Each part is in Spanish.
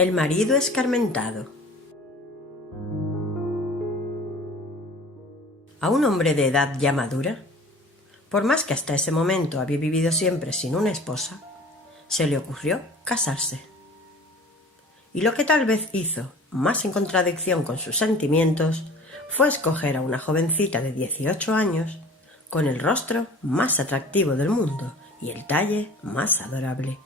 El marido escarmentado. A un hombre de edad ya madura, por más que hasta ese momento había vivido siempre sin una esposa, se le ocurrió casarse. Y lo que tal vez hizo más en contradicción con sus sentimientos fue escoger a una jovencita de 18 años con el rostro más atractivo del mundo y el talle más adorable.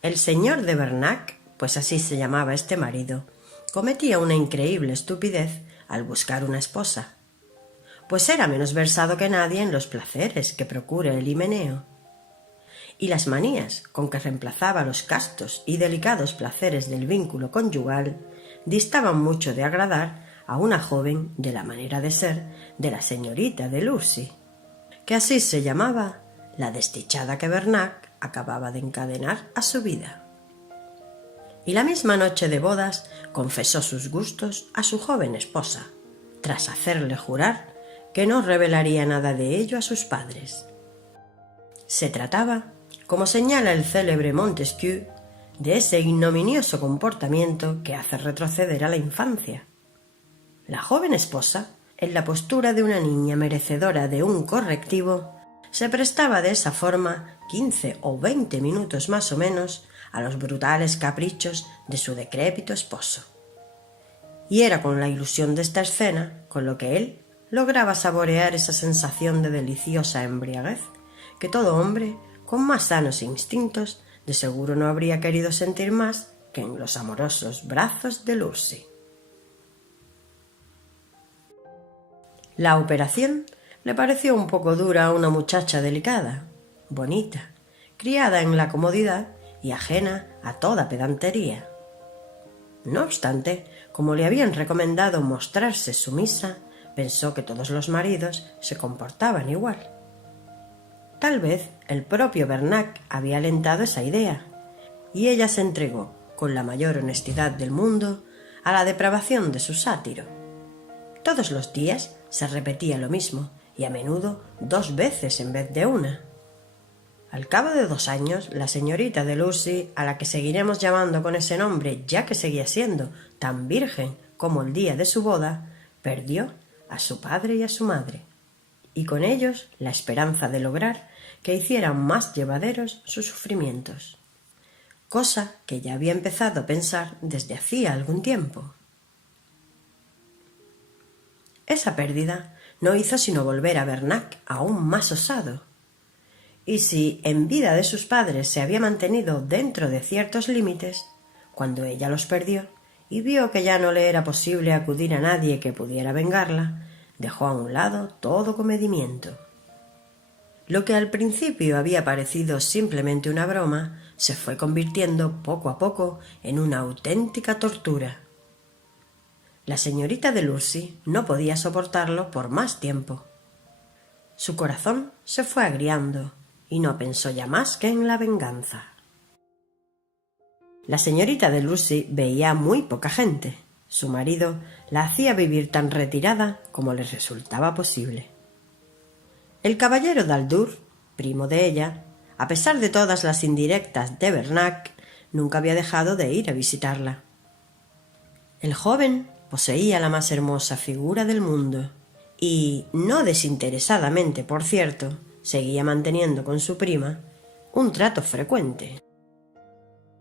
El señor de Bernac, pues así se llamaba este marido, cometía una increíble estupidez al buscar una esposa, pues era menos versado que nadie en los placeres que procura el himeneo, y las manías con que reemplazaba los castos y delicados placeres del vínculo conyugal distaban mucho de agradar a una joven de la manera de ser de la señorita de Lucy, que así se llamaba la desdichada que Bernac acababa de encadenar a su vida. Y la misma noche de bodas confesó sus gustos a su joven esposa, tras hacerle jurar que no revelaría nada de ello a sus padres. Se trataba, como señala el célebre Montesquieu, de ese ignominioso comportamiento que hace retroceder a la infancia. La joven esposa, en la postura de una niña merecedora de un correctivo, se prestaba de esa forma 15 o 20 minutos más o menos a los brutales caprichos de su decrépito esposo. Y era con la ilusión de esta escena con lo que él lograba saborear esa sensación de deliciosa embriaguez que todo hombre con más sanos instintos de seguro no habría querido sentir más que en los amorosos brazos de Lucy. La operación le pareció un poco dura a una muchacha delicada, bonita, criada en la comodidad y ajena a toda pedantería. No obstante, como le habían recomendado mostrarse sumisa, pensó que todos los maridos se comportaban igual. Tal vez el propio Bernac había alentado esa idea, y ella se entregó, con la mayor honestidad del mundo, a la depravación de su sátiro. Todos los días se repetía lo mismo, y a menudo 2 veces en vez de una. Al cabo de 2 años, la señorita de Lucy, a la que seguiremos llamando con ese nombre ya que seguía siendo tan virgen como el día de su boda, perdió a su padre y a su madre, y con ellos la esperanza de lograr que hicieran más llevaderos sus sufrimientos, cosa que ya había empezado a pensar desde hacía algún tiempo. Esa pérdida no hizo sino volver a Bernac aún más osado, y si en vida de sus padres se había mantenido dentro de ciertos límites, cuando ella los perdió y vio que ya no le era posible acudir a nadie que pudiera vengarla, dejó a un lado todo comedimiento. Lo que al principio había parecido simplemente una broma se fue convirtiendo poco a poco en una auténtica tortura. La señorita de Lucy no podía soportarlo por más tiempo. Su corazón se fue agriando y no pensó ya más que en la venganza. La señorita de Lucy veía muy poca gente. Su marido la hacía vivir tan retirada como le resultaba posible. El caballero d'Aldour, primo de ella, a pesar de todas las indirectas de Bernac, nunca había dejado de ir a visitarla. El joven poseía la más hermosa figura del mundo y, no desinteresadamente por cierto, seguía manteniendo con su prima un trato frecuente.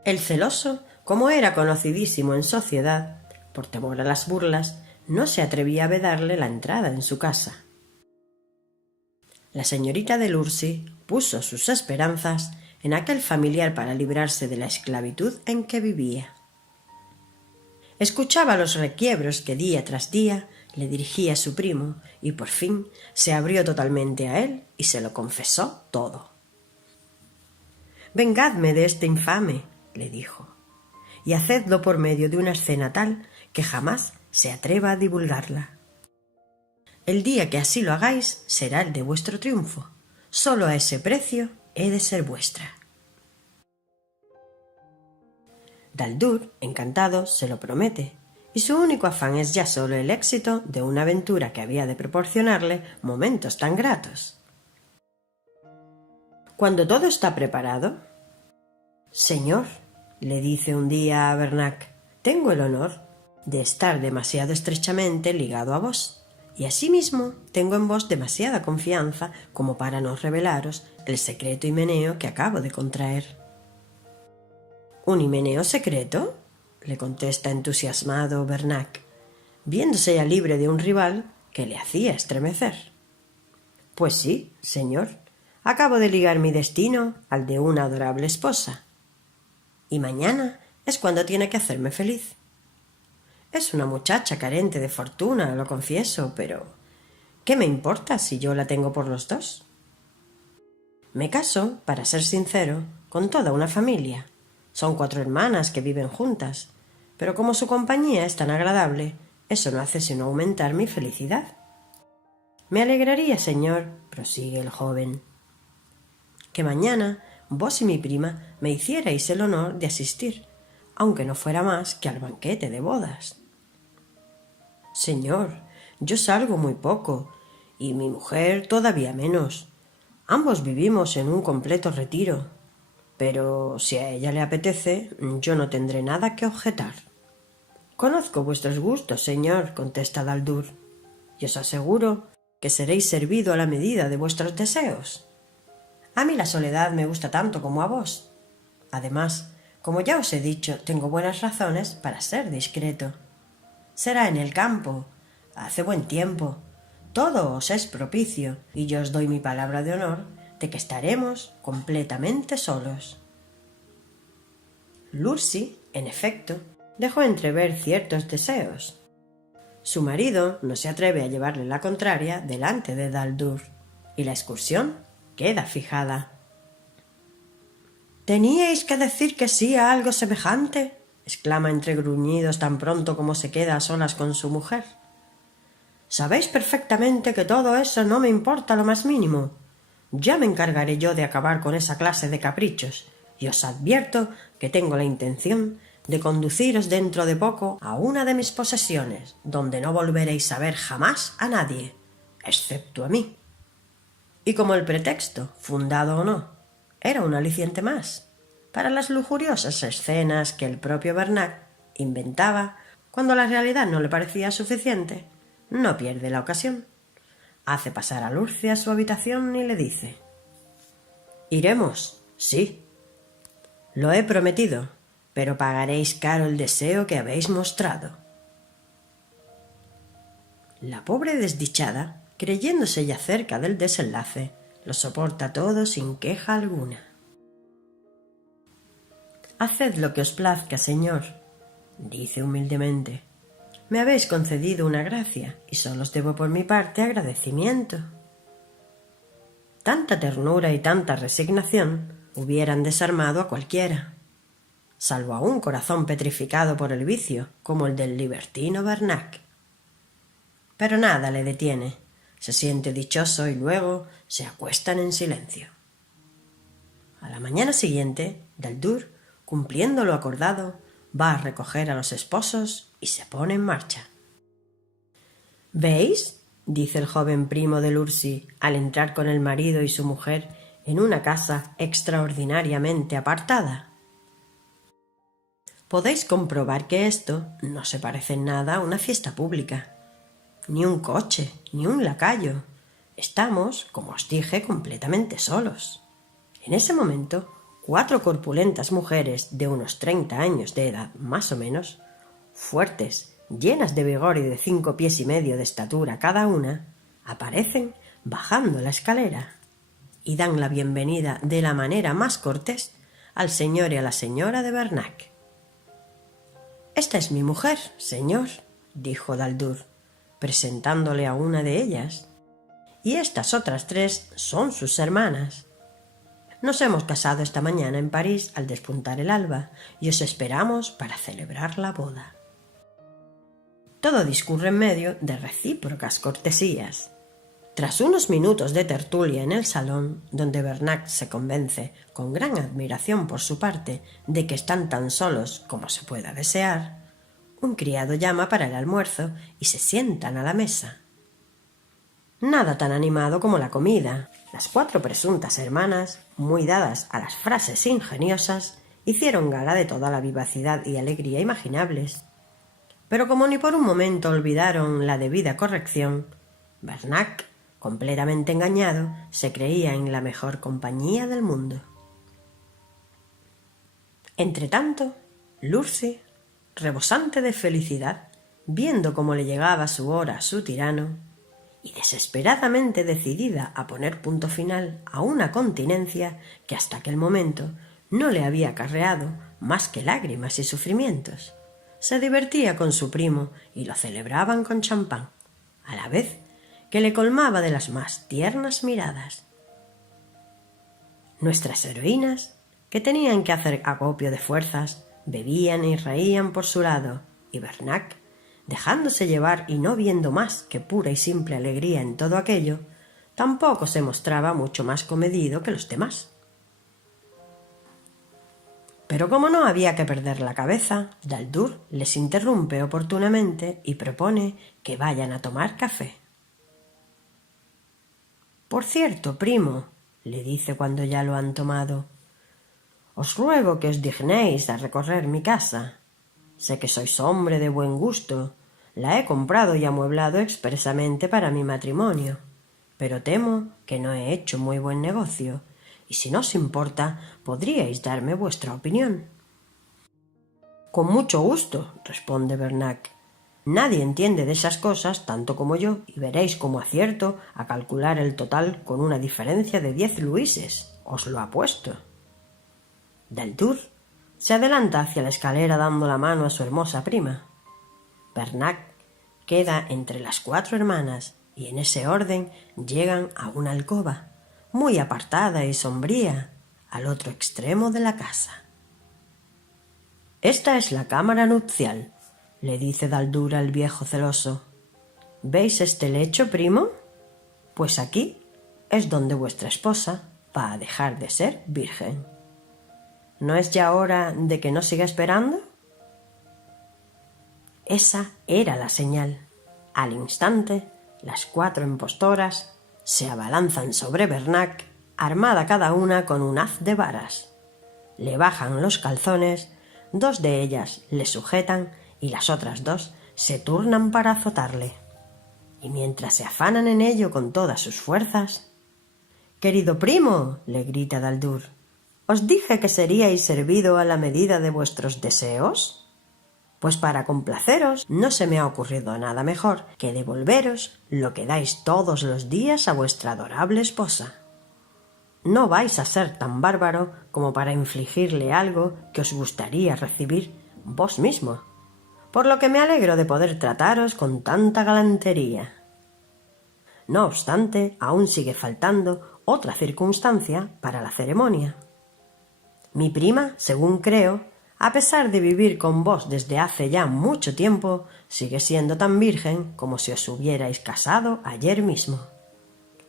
El celoso, como era conocidísimo en sociedad, por temor a las burlas, no se atrevía a vedarle la entrada en su casa. La señorita de Lucy puso sus esperanzas en aquel familiar para librarse de la esclavitud en que vivía. Escuchaba los requiebros que día tras día le dirigía su primo y por fin se abrió totalmente a él y se lo confesó todo. «Vengadme de este infame», le dijo, «y hacedlo por medio de una escena tal que jamás se atreva a divulgarla. El día que así lo hagáis será el de vuestro triunfo. Solo a ese precio he de ser vuestra». d'Aldour, encantado, se lo promete, y su único afán es ya solo el éxito de una aventura que había de proporcionarle momentos tan gratos. Cuando todo está preparado, «Señor», le dice un día a Bernac, tengo el honor de estar demasiado estrechamente ligado a vos, y asimismo tengo en vos demasiada confianza como para no revelaros el secreto himeneo que acabo de contraer. ¿Un himeneo secreto?, le contesta entusiasmado Bernac, viéndose ya libre de un rival que le hacía estremecer. Pues sí, señor, acabo de ligar mi destino al de una adorable esposa, y mañana es cuando tiene que hacerme feliz. Es una muchacha carente de fortuna, lo confieso, pero ¿qué me importa si yo la tengo por los dos? Me caso, para ser sincero, con toda una familia. Son 4 hermanas que viven juntas, pero como su compañía es tan agradable, eso no hace sino aumentar mi felicidad. Me alegraría, señor, prosigue el joven, que mañana vos y mi prima me hicierais el honor de asistir, aunque no fuera más que al banquete de bodas. Señor, yo salgo muy poco, y mi mujer todavía menos. Ambos vivimos en un completo retiro, pero si a ella le apetece, yo no tendré nada que objetar. Conozco vuestros gustos, señor, contesta Daldur, y os aseguro que seréis servido a la medida de vuestros deseos. A mí la soledad me gusta tanto como a vos. Además, como ya os he dicho, tengo buenas razones para ser discreto. Será en el campo, hace buen tiempo, todo os es propicio, y yo os doy mi palabra de honor de que estaremos completamente solos. Lursi, en efecto, dejó entrever ciertos deseos. Su marido no se atreve a llevarle la contraria delante de Daldur, y la excursión queda fijada. «¿Teníais que decir que sí a algo semejante?», exclama entre gruñidos tan pronto como se queda a solas con su mujer. «Sabéis perfectamente que todo eso no me importa lo más mínimo. Ya me encargaré yo de acabar con esa clase de caprichos, y os advierto que tengo la intención de conduciros dentro de poco a una de mis posesiones, donde no volveréis a ver jamás a nadie, excepto a mí». Y como el pretexto, fundado o no, era un aliciente más para las lujuriosas escenas que el propio Bernac inventaba cuando la realidad no le parecía suficiente, no pierde la ocasión. Hace pasar a Lurci a su habitación y le dice: «Iremos, sí. Lo he prometido, pero pagaréis caro el deseo que habéis mostrado». La pobre desdichada, creyéndose ya cerca del desenlace, lo soporta todo sin queja alguna. «Haced lo que os plazca, señor», dice humildemente. «Me habéis concedido una gracia y solo os debo por mi parte agradecimiento». Tanta ternura y tanta resignación hubieran desarmado a cualquiera, salvo a un corazón petrificado por el vicio como el del libertino Bernac. Pero nada le detiene, se siente dichoso y luego se acuestan en silencio. A la mañana siguiente, Daldur, cumpliendo lo acordado, va a recoger a los esposos y se pone en marcha. «¿Veis?», dice el joven primo de Lursi al entrar con el marido y su mujer en una casa extraordinariamente apartada. «Podéis comprobar que esto no se parece en nada a una fiesta pública. Ni un coche, ni un lacayo. Estamos, como os dije, completamente solos». En ese momento, 4 corpulentas mujeres de unos 30 años de edad más o menos, fuertes, llenas de vigor y de 5 pies y medio de estatura cada una, aparecen bajando la escalera y dan la bienvenida de la manera más cortés al señor y a la señora de Bernac. «Esta es mi mujer, señor», dijo Daldur, presentándole a una de ellas, «y estas otras 3 son sus hermanas. Nos hemos casado esta mañana en París al despuntar el alba y os esperamos para celebrar la boda». Todo discurre en medio de recíprocas cortesías. Tras unos minutos de tertulia en el salón, donde Bernac se convence, con gran admiración por su parte, de que están tan solos como se pueda desear, un criado llama para el almuerzo y se sientan a la mesa. Nada tan animado como la comida. Las 4 presuntas hermanas, muy dadas a las frases ingeniosas, hicieron gala de toda la vivacidad y alegría imaginables. Pero como ni por un momento olvidaron la debida corrección, Bernac, completamente engañado, se creía en la mejor compañía del mundo. Entretanto, Lucy, rebosante de felicidad, viendo cómo le llegaba su hora a su tirano, y desesperadamente decidida a poner punto final a una continencia que hasta aquel momento no le había acarreado más que lágrimas y sufrimientos, se divertía con su primo y lo celebraban con champán, a la vez que le colmaba de las más tiernas miradas. Nuestras heroínas, que tenían que hacer acopio de fuerzas, bebían y reían por su lado, y Bernac, dejándose llevar y no viendo más que pura y simple alegría en todo aquello, tampoco se mostraba mucho más comedido que los demás. Pero como no había que perder la cabeza, Daldur les interrumpe oportunamente y propone que vayan a tomar café. «Por cierto, primo», le dice cuando ya lo han tomado, «os ruego que os dignéis a recorrer mi casa. Sé que sois hombre de buen gusto. La he comprado y amueblado expresamente para mi matrimonio, pero temo que no he hecho muy buen negocio, y si no os importa, podríais darme vuestra opinión». «Con mucho gusto», responde Bernac. «Nadie entiende de esas cosas tanto como yo, y veréis cómo acierto a calcular el total con una diferencia de 10 luises, os lo apuesto». Daldur se adelanta hacia la escalera dando la mano a su hermosa prima. Bernac queda entre las 4 hermanas y en ese orden llegan a una alcoba, muy apartada y sombría, al otro extremo de la casa. «Esta es la cámara nupcial», le dice Daldur al viejo celoso. «¿Veis este lecho, primo? Pues aquí es donde vuestra esposa va a dejar de ser virgen. ¿No es ya hora de que no siga esperando?» Esa era la señal. Al instante, las 4 impostoras se abalanzan sobre Bernac, armada cada una con un haz de varas. Le bajan los calzones, 2 de ellas le sujetan y las otras 2 se turnan para azotarle. Y mientras se afanan en ello con todas sus fuerzas... «Querido primo», le grita Daldur, «¿os dije que seríais servido a la medida de vuestros deseos? Pues para complaceros no se me ha ocurrido nada mejor que devolveros lo que dais todos los días a vuestra adorable esposa. No vais a ser tan bárbaro como para infligirle algo que os gustaría recibir vos mismo, por lo que me alegro de poder trataros con tanta galantería. No obstante, aún sigue faltando otra circunstancia para la ceremonia. Mi prima, según creo, a pesar de vivir con vos desde hace ya mucho tiempo, sigue siendo tan virgen como si os hubierais casado ayer mismo.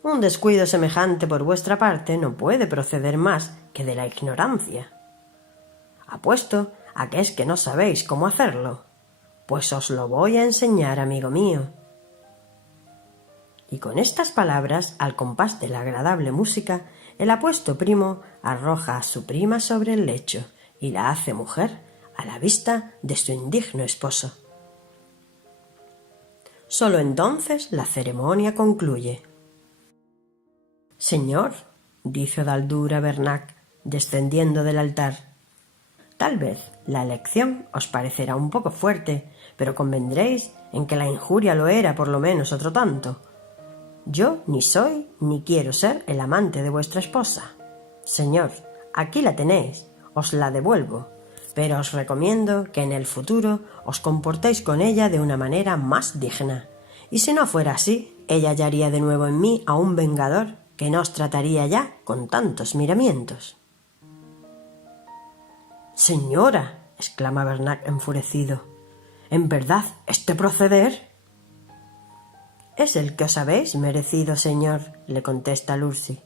Un descuido semejante por vuestra parte no puede proceder más que de la ignorancia. Apuesto a que es que no sabéis cómo hacerlo, pues os lo voy a enseñar, amigo mío». Y con estas palabras, al compás de la agradable música, el apuesto primo arroja a su prima sobre el lecho y la hace mujer a la vista de su indigno esposo. Solo entonces la ceremonia concluye. «Señor», dice Daldur a Bernac, descendiendo del altar, «tal vez la elección os parecerá un poco fuerte, pero convendréis en que la injuria lo era por lo menos otro tanto. Yo ni soy ni quiero ser el amante de vuestra esposa. Señor, aquí la tenéis, os la devuelvo, pero os recomiendo que en el futuro os comportéis con ella de una manera más digna, y si no fuera así, ella hallaría de nuevo en mí a un vengador que no os trataría ya con tantos miramientos». «Señora», exclama Bernac enfurecido, «¿en verdad este proceder?» «Es el que os habéis merecido, señor», le contesta Lucy.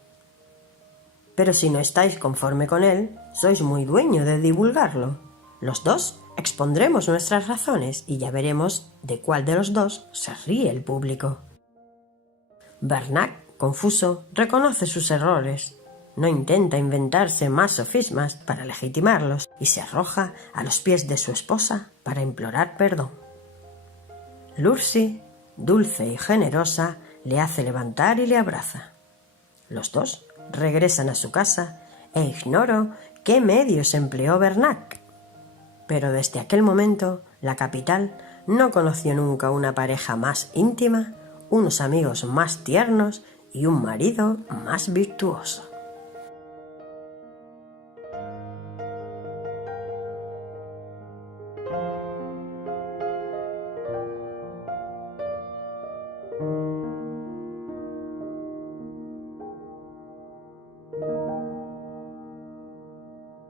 «Pero si no estáis conforme con él, sois muy dueño de divulgarlo. Los 2 expondremos nuestras razones y ya veremos de cuál de los 2 se ríe el público». Bernac, confuso, reconoce sus errores. no intenta inventarse más sofismas para legitimarlos y se arroja a los pies de su esposa para implorar perdón. Lursi, dulce y generosa, le hace levantar y le abraza. Los dos regresan a su casa e ignoro qué medios empleó Bernac. Pero desde aquel momento la capital no conoció nunca una pareja más íntima, unos amigos más tiernos y un marido más virtuoso.